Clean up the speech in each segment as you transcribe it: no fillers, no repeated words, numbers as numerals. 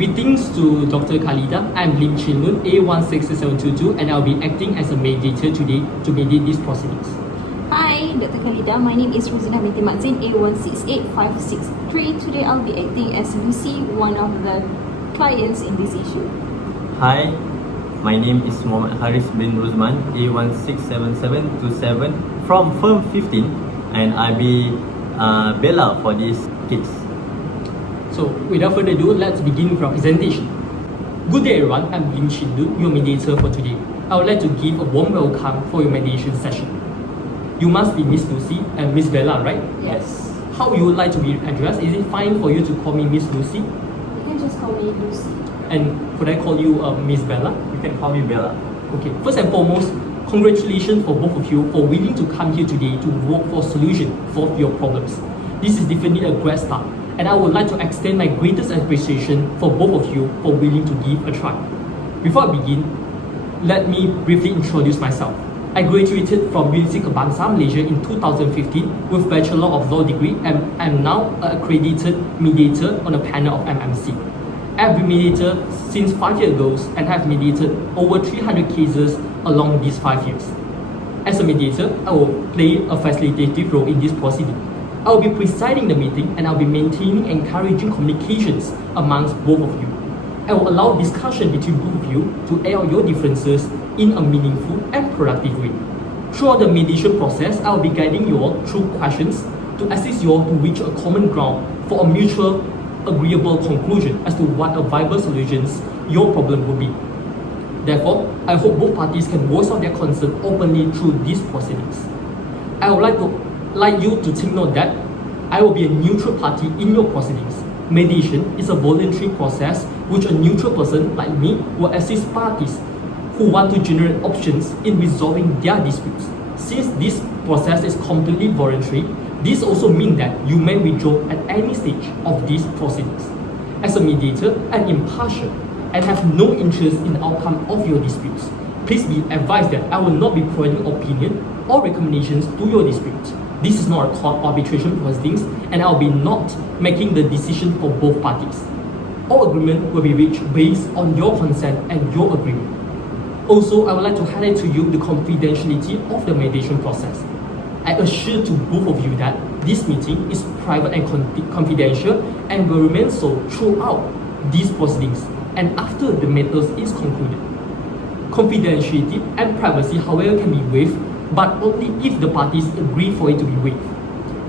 Greetings to Dr. Khalida. I'm Lim Chin Lun, A166722, and I'll be acting as a mediator today to mediate these proceedings. Hi, Dr. Khalida. My name is Rodziinah Binti Mat Zin, A168563. Today I'll be acting as Lucy, one of the clients in this issue. Hi, my name is Mohd Hariz bin Rozeman, A167727 from firm 15, and I'll be Bella for this case. So, without further ado, let's begin with our presentation. Good day everyone, I'm Lim Chin Lun, your mediator for today. I would like to give a warm welcome for your mediation session. You must be Miss Lucy and Miss Bella, right? Yes. How you would like to be addressed? Is it fine for you to call me Miss Lucy? You can just call me Lucy. And could I call you Miss Bella? You can call me Bella. Okay, first and foremost, congratulations for both of you for willing to come here today to work for a solution for your problems. This is definitely a great start, and I would like to extend my greatest appreciation for both of you for willing to give a try. Before I begin, let me briefly introduce myself. I graduated from University Kebangsaan Malaysia in 2015 with Bachelor of Law degree, and I'm now an accredited mediator on a panel of MMC. I've been mediator since 5 years ago and have mediated over 300 cases along these 5 years. As a mediator, I will play a facilitative role in this proceeding. I will be presiding the meeting, and I'll be maintaining and encouraging communications amongst both of you. I will allow discussion between both of you to air out your differences in a meaningful and productive way. Throughout the mediation process, I will be guiding you all through questions to assist you all to reach a common ground for a mutual agreeable conclusion as to what a viable solutions your problem will be. Therefore, I hope both parties can voice out their concern openly through these proceedings. I would like you to take note that I will be a neutral party in your proceedings. Mediation is a voluntary process which a neutral person like me will assist parties who want to generate options in resolving their disputes. Since this process is completely voluntary, this also means that you may withdraw at any stage of these proceedings. As a mediator, I'm impartial and have no interest in the outcome of your disputes. Please be advised that I will not be providing opinion or recommendations to your disputes. This is not a court arbitration proceedings, and I will be not making the decision for both parties. All agreement will be reached based on your consent and your agreement. Also, I would like to highlight to you the confidentiality of the mediation process. I assure to both of you that this meeting is private and confidential and will remain so throughout these proceedings and after the matter is concluded. Confidentiality and privacy, however, can be waived, but only if the parties agree for it to be waived.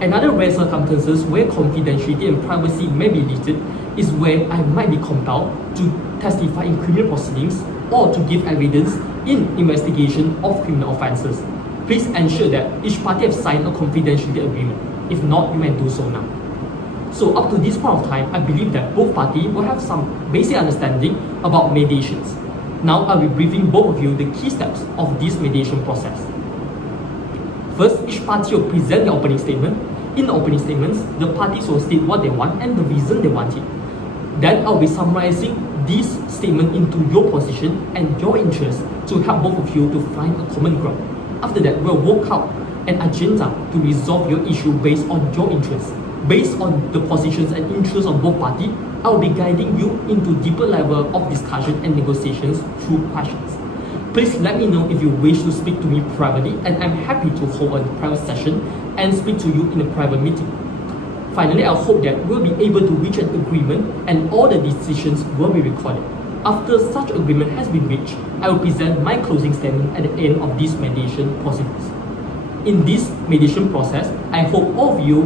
Another rare circumstances where confidentiality and privacy may be limited is where I might be compelled to testify in criminal proceedings or to give evidence in investigation of criminal offences. Please ensure that each party has signed a confidentiality agreement. If not, you may do so now. So up to this point of time, I believe that both parties will have some basic understanding about mediations. Now I'll be briefing both of you the key steps of this mediation process. First, each party will present their opening statement. In the opening statements, the parties will state what they want and the reason they want it. Then I'll be summarizing this statement into your position and your interest to help both of you to find a common ground. After that, we'll work out an agenda to resolve your issue based on your interests. Based on the positions and interests of both parties, I will be guiding you into deeper level of discussion and negotiations through questions. Please let me know if you wish to speak to me privately, and I'm happy to hold a private session and speak to you in a private meeting. Finally, I hope that we'll be able to reach an agreement and all the decisions will be recorded. After such agreement has been reached, I will present my closing statement at the end of this mediation proceedings. In this mediation process, I hope all of you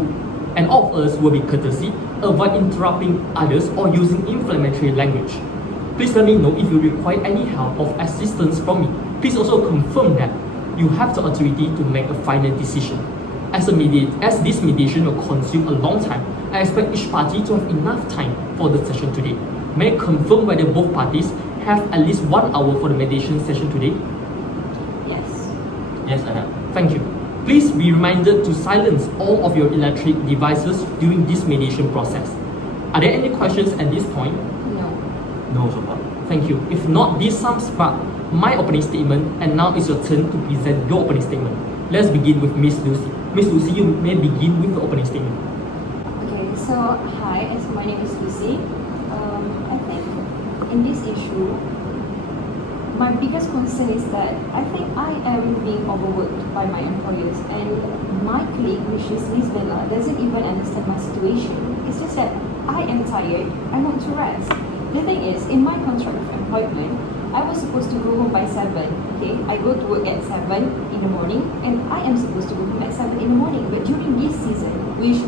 and all of us will be courtesy, avoid interrupting others or using inflammatory language. Please let me know if you require any help or assistance from me. Please also confirm that you have the authority to make a final decision. As this mediation will consume a long time, I expect each party to have enough time for the session today. May I confirm whether both parties have at least 1 hour for the mediation session today? Yes. Yes, I have. Thank you. Please be reminded to silence all of your electric devices during this mediation process. Are there any questions at this point? No. No, so far. Thank you. If not, this sums up my opening statement, and now it's your turn to present your opening statement. Let's begin with Miss Lucy. Miss Lucy, you may begin with the opening statement. Okay, so hi, my name is Lucy. I think in this issue, my biggest concern is that I think I am being overworked by my employers, and my colleague, which is Miss Bella, doesn't even understand my situation. It's just that I am tired, I want to rest. The thing is, in my contract of employment, I was supposed to go home by 7, okay? I go to work at 7 in the morning, and I am supposed to go home at 7 in the morning. But during this season, which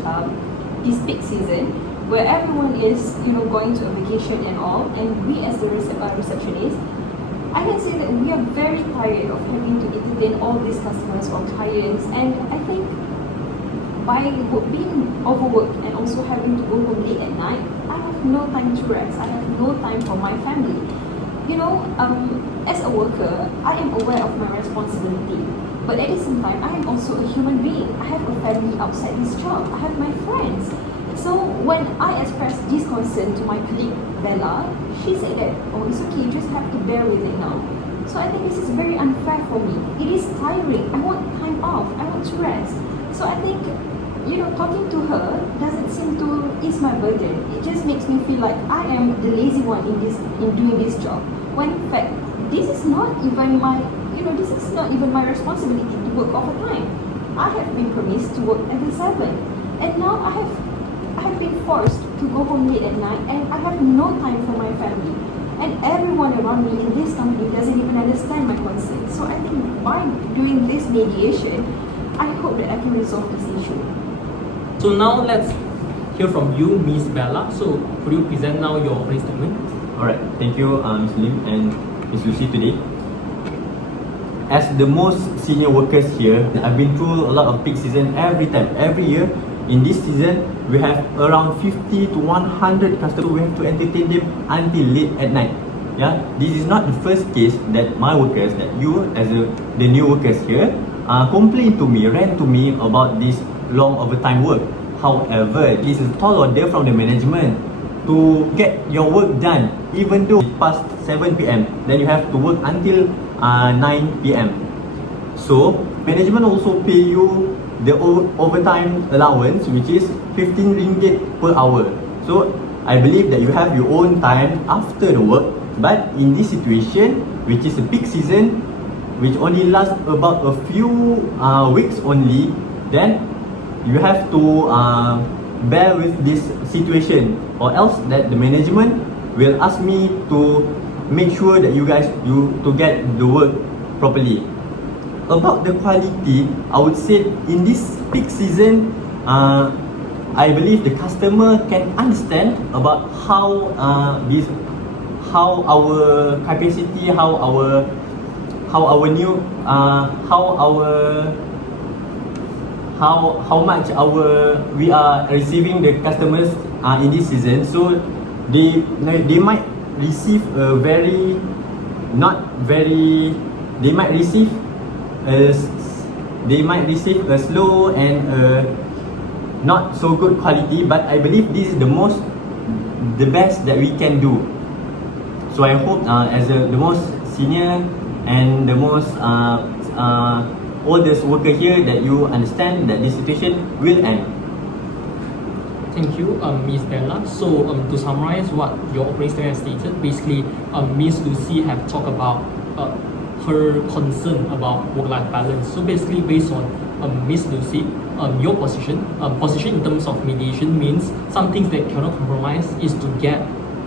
this peak season, where everyone is, going to a vacation and all, and we as the receptionist, I can say that we are very tired of having to entertain all these customers or clients, and I think by being overworked and also having to go home late at night, I have no time to rest. I have no time for my family. As a worker, I am aware of my responsibility, but at the same time, I am also a human being. I have a family outside this job. I have my friends. So when I expressed this concern to my colleague Bella, she said that, oh, it's okay, you just have to bear with it now. So I think this is very unfair for me. It is tiring. I want time off. I want to rest. So I think, talking to her doesn't seem to ease my burden. It just makes me feel like I am the lazy one in doing this job. When in fact, this is not even my responsibility to work overtime. I have been promised to work until 7, and now I have been forced to go home late at night, and I have no time for my family. And everyone around me in this company doesn't even understand my concerns. So I think by doing this mediation, I hope that I can resolve this issue. So now let's hear from you, Miss Bella. So could you present now your opening statement? Alright, thank you Ms. Lim and Ms. Lucy today. As the most senior workers here, I've been through a lot of peak season every year. In this season, we have around 50 to 100 customers. We have to entertain them until late at night. Yeah, this is not the first case that my workers, that you as the new workers here, complain to me, rant to me about this long overtime work. However, this is a tall order from the management to get your work done, even though it's past 7 p.m. Then you have to work until 9 p.m. So management also pay you the overtime allowance, which is 15 ringgit per hour. So I believe that you have your own time after the work, but in this situation, which is a peak season, which only lasts about a few weeks only, then you have to bear with this situation, or else that the management will ask me to make sure that you to get the work properly. About the quality, I would say in this peak season, I believe the customer can understand about how our capacity, how much we are receiving the customers in this season. So they might receive a slow and not so good quality, but I believe this is the best that we can do. So I hope as the most senior and the most oldest worker here, that you understand that this situation will end. Thank you, Ms. Bella. So to summarize what your opening statement has stated, basically Ms. Lucy have talked about her concern about work-life balance. So basically, based on Ms. Lucy, your position in terms of mediation means some things that cannot compromise is to get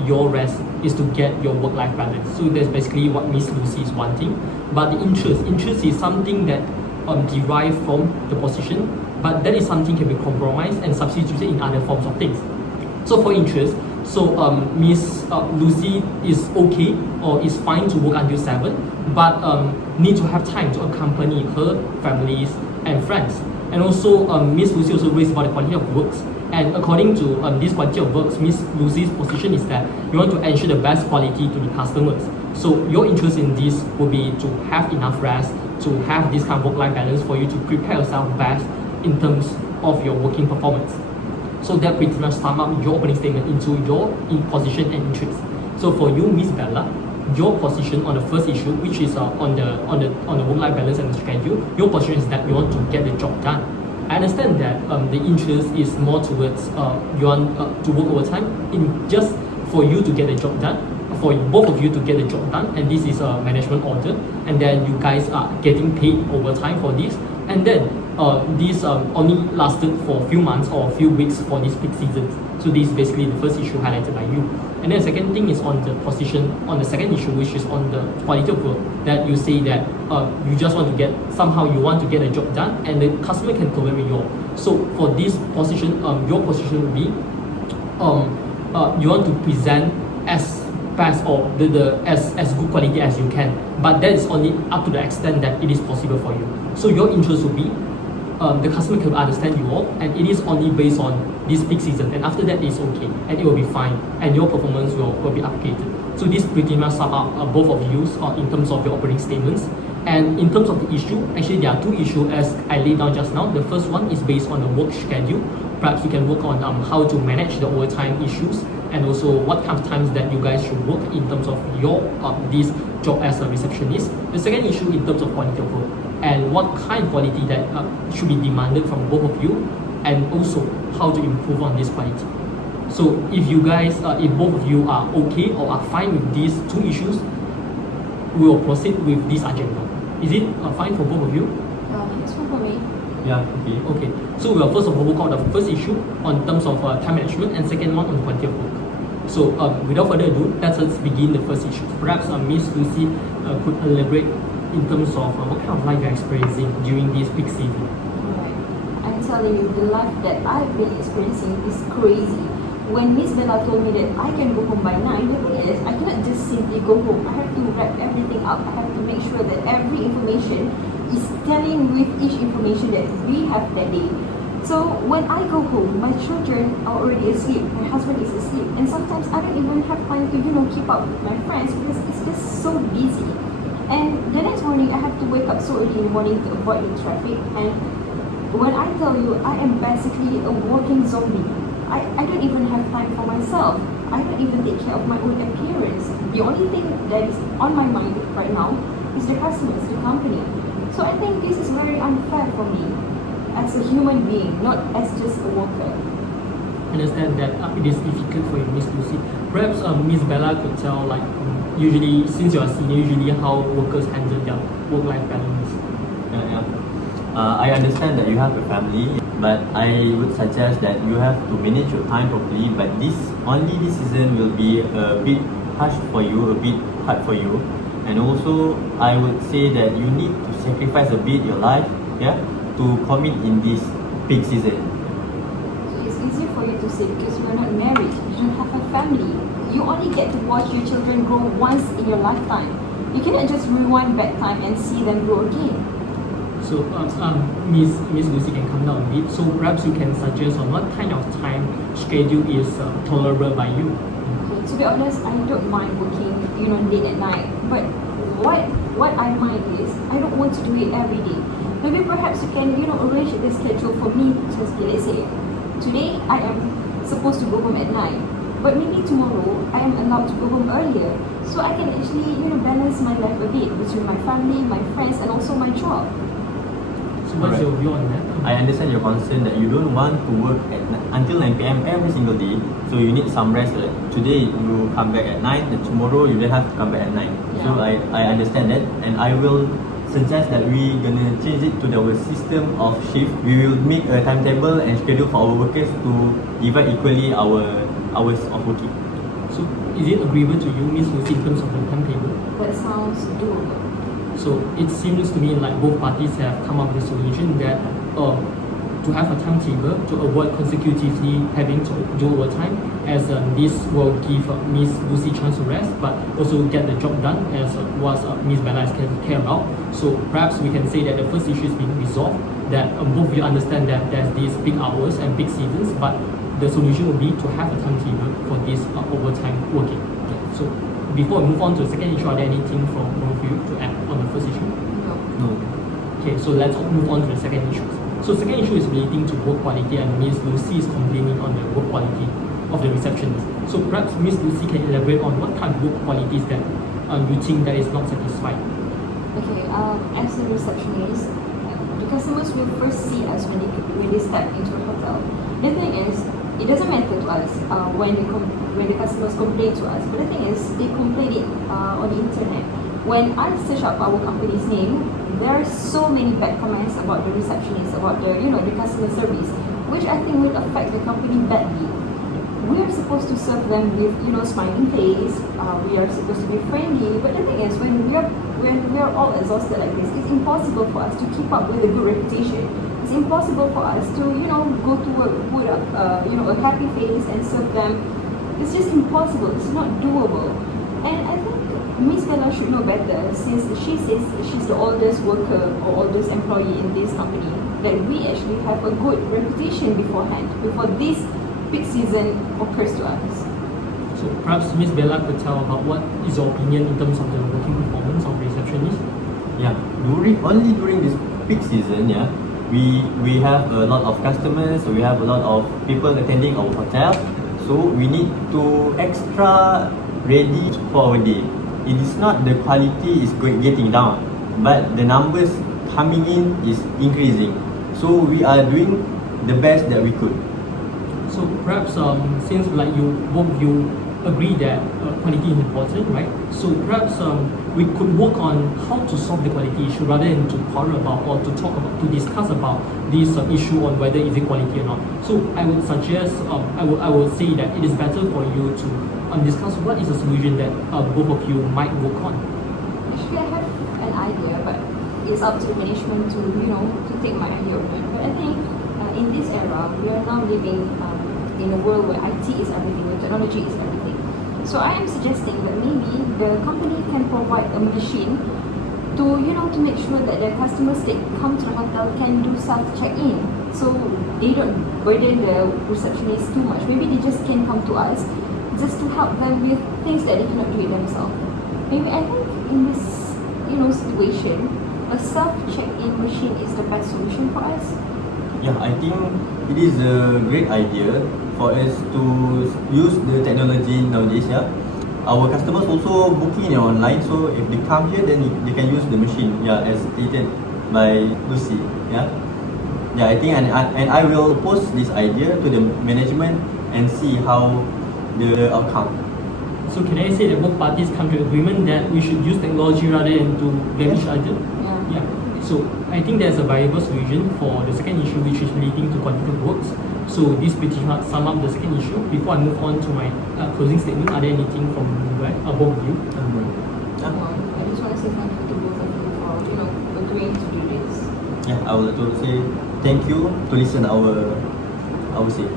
your rest, is to get your work-life balance. So that's basically what Ms. Lucy is wanting. But the interest is something that derived from the position, but that is something can be compromised and substituted in other forms of things. So for interest, Miss Lucy is okay or is fine to work until 7, but need to have time to accompany her families and friends. And also, Miss Lucy also raised about the quality of works. And according to this quality of works, Miss Lucy's position is that you want to ensure the best quality to the customers. So your interest in this will be to have enough rest, to have this kind of work-life balance for you to prepare yourself best in terms of your working performance. So that pretty much sum up your opening statement into your position and interest. So for you, Miss Bella, your position on the first issue, which is on the work-life balance and the schedule, your position is that you want to get the job done. I understand that the interest is more towards you want to work overtime in just for you to get the job done. for both of you to get the job done, and this is a management order, and then you guys are getting paid overtime for this, and then this only lasted for a few months or a few weeks for this peak season. So this is basically the first issue highlighted by you. And then the second thing is on the position, on the second issue, which is on the quality of work, that you say that you just want to get, somehow you want to get a job done, and the customer can tolerate you. So for this position, your position would be, you want to present as best or as good quality as you can, but that is only up to the extent that it is possible for you. So your interest will be, the customer can understand you all, and it is only based on this peak season, and after that it's okay, and it will be fine, and your performance will be upgraded. So this pretty much sum up both of you in terms of your operating statements. And in terms of the issue, actually there are two issues as I laid down just now. The first one is based on the work schedule. Perhaps you can work on how to manage the overtime issues, and also what kind of times that you guys should work in terms of your this job as a receptionist. The second issue in terms of quality of work, and what kind of quality that should be demanded from both of you, and also how to improve on this quality. So if you guys, if both of you are okay or are fine with these two issues, we will proceed with this agenda. Is it fine for both of you? It's fine for me. Yeah, okay. Okay, so we will first of all work out the first issue on terms of time management, and second one on quality of work. So without further ado, let us begin the first issue. Perhaps Miss Lucy could elaborate in terms of what kind of life you're experiencing during this peak season. Alright. I'm telling you, the life that I've been experiencing is crazy. When Miss Bella told me that I can go home by 9, the thing is, I cannot just simply go home. I have to wrap everything up. I have to make sure that every information is telling with each information that we have that day. So when I go home, my children are already asleep, my husband is asleep, and sometimes I don't even have time to, keep up with my friends because it's just so busy. And the next morning, I have to wake up so early in the morning to avoid the traffic. And when I tell you, I am basically a walking zombie. I don't even have time for myself. I don't even take care of my own appearance. The only thing that is on my mind right now is the customers, the company. So I think this is very unfair for me as a human being, not as just a worker. Understand that it is difficult for you, Miss Lucy. Perhaps Miss Bella could tell, usually, since you are senior, usually how workers handle their work-life balance. Yeah. I understand that you have a family, but I would suggest that you have to manage your time properly. But this season will be a bit harsh for you, a bit hard for you, and also I would say that you need to sacrifice a bit your life, to commit in this peak season. So it's easy for you to say because you're not married, you don't have a family. You only get to watch your children grow once in your lifetime. You cannot just rewind back time and see them grow again. So Miss Lucy can come down a bit. So perhaps you can suggest on what kind of time schedule is tolerable by you. Okay, to be honest, I don't mind working, late at night. But what I mind is I don't want to do it every day. Maybe perhaps you can, arrange the schedule for me. Just let's say today I am supposed to go home at 9, but maybe tomorrow I am allowed to go home earlier, so I can actually, balance my life a bit between my family, my friends, and also my job. So what's your view on that? I understand your concern that you don't want to work until 9 p.m. every single day, so you need some rest. Like today you come back at 9, and tomorrow you don't have to come back at 9. Yeah. So I understand that, and I will suggest that we gonna change it to our system of shift. We will make a timetable and schedule for our workers to divide equally our hours of working. So is it agreeable to you, Miss Lucy, in terms of the timetable? That sounds doable. So it seems to me like both parties have come up with a solution that to have a timetable to avoid consecutively having to do overtime, as this will give Miss Lucy chance to rest, but also get the job done as what Miss Bella is care about. So perhaps we can say that the first issue is being resolved, that both of you understand that there's these peak hours and peak seasons, but the solution will be to have a timetable for this overtime working. So before we move on to the second issue, are there anything from both of you to add on the first issue? No. Okay, so let's move on to the second issue. So second issue is relating to work quality, and Miss Lucy is complaining on the work quality of the receptionist. So perhaps Miss Lucy can elaborate on what kind of work qualities that you think that is not satisfied. Okay, as a receptionist, the customers will first see us when they step into a hotel. The thing is, it doesn't matter to us when the customers complain to us. But the thing is, they complain it on the internet. When I search up our company's name, there are so many bad comments about the receptionist, about the the customer service, which I think will affect the company badly. We are supposed to serve them with smiling face. We are supposed to be friendly. But the thing is, when we are all exhausted like this, it's impossible for us to keep up with a good reputation. It's impossible for us to go to work, put up a happy face and serve them. It's just impossible. It's not doable. And I think Miss Bella should know better, since she says she's the oldest worker or oldest employee in this company, that we actually have a good reputation beforehand, before this peak season occurs to us. So perhaps Miss Bella could tell about what is your opinion in terms of the working performance of receptionists? Yeah, only during this peak season, yeah, we have a lot of customers, we have a lot of people attending our hotel, so we need to extra ready for our day. It is not the quality is getting down, but the numbers coming in is increasing. So we are doing the best that we could. So perhaps since like both of you agree that quality is important, right? So perhaps we could work on how to solve the quality issue rather than to quarrel about or to discuss about this issue on whether is it quality or not. So I would suggest, I would say that it is better for you to discuss what is the solution that both of you might work on. Actually, I have an idea, but it's up to the management to take my idea on it. But I think in this era, we are now living in a world where IT is everything, where technology is everything. So I am suggesting that maybe the company can provide a machine to to make sure that their customers that come to the hotel can do self check-in. So they don't burden the receptionist too much. Maybe they just can come to us just to help them with things that they cannot do it themselves. Maybe I think in this situation, a self check-in machine is the best solution for us. Yeah, I think it is a great idea for us to use the technology nowadays. Yeah, our customers also booking online, so if they come here, then they can use the machine. Yeah, as stated by Lucy. Yeah, I think and I will post this idea to the management and see how the outcome. So can I say that both parties come to agreement that we should use technology rather than to blame each other? Yeah. So I think there's a viable solution for the second issue, which is relating to quantitative works. So this pretty much sum up the second issue. Before I move on to my closing statement, are there anything from both of you? I just want to say thank you to both of you for agreeing to do this. Yeah, I would like to say thank you to listen our say.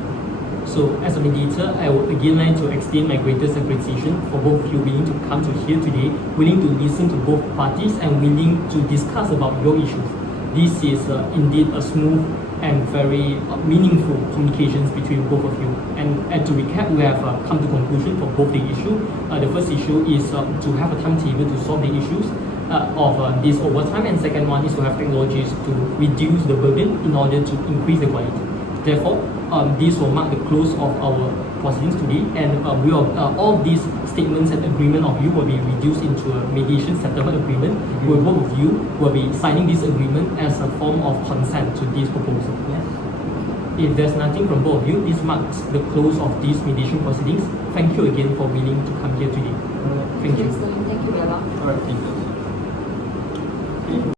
So as a mediator, I would again like to extend my greatest appreciation for both of you willing to come to here today, willing to listen to both parties and willing to discuss about your issues. This is indeed a smooth and very meaningful communications between both of you. And to recap, we have come to conclusion for both the issue. The first issue is to have a timetable to solve the issues of this overtime, and second one is to have technologies to reduce the burden in order to increase the quality. Therefore, this will mark the close of our proceedings today, and all these statements and agreement of you will be reduced into a mediation settlement agreement, where both of you will be signing this agreement as a form of consent to this proposal. Yes. If there's nothing from both of you, this marks the close of these mediation proceedings. Thank you again for willing to come here today. Thank you. Thank you, Bella. Alright, thank you.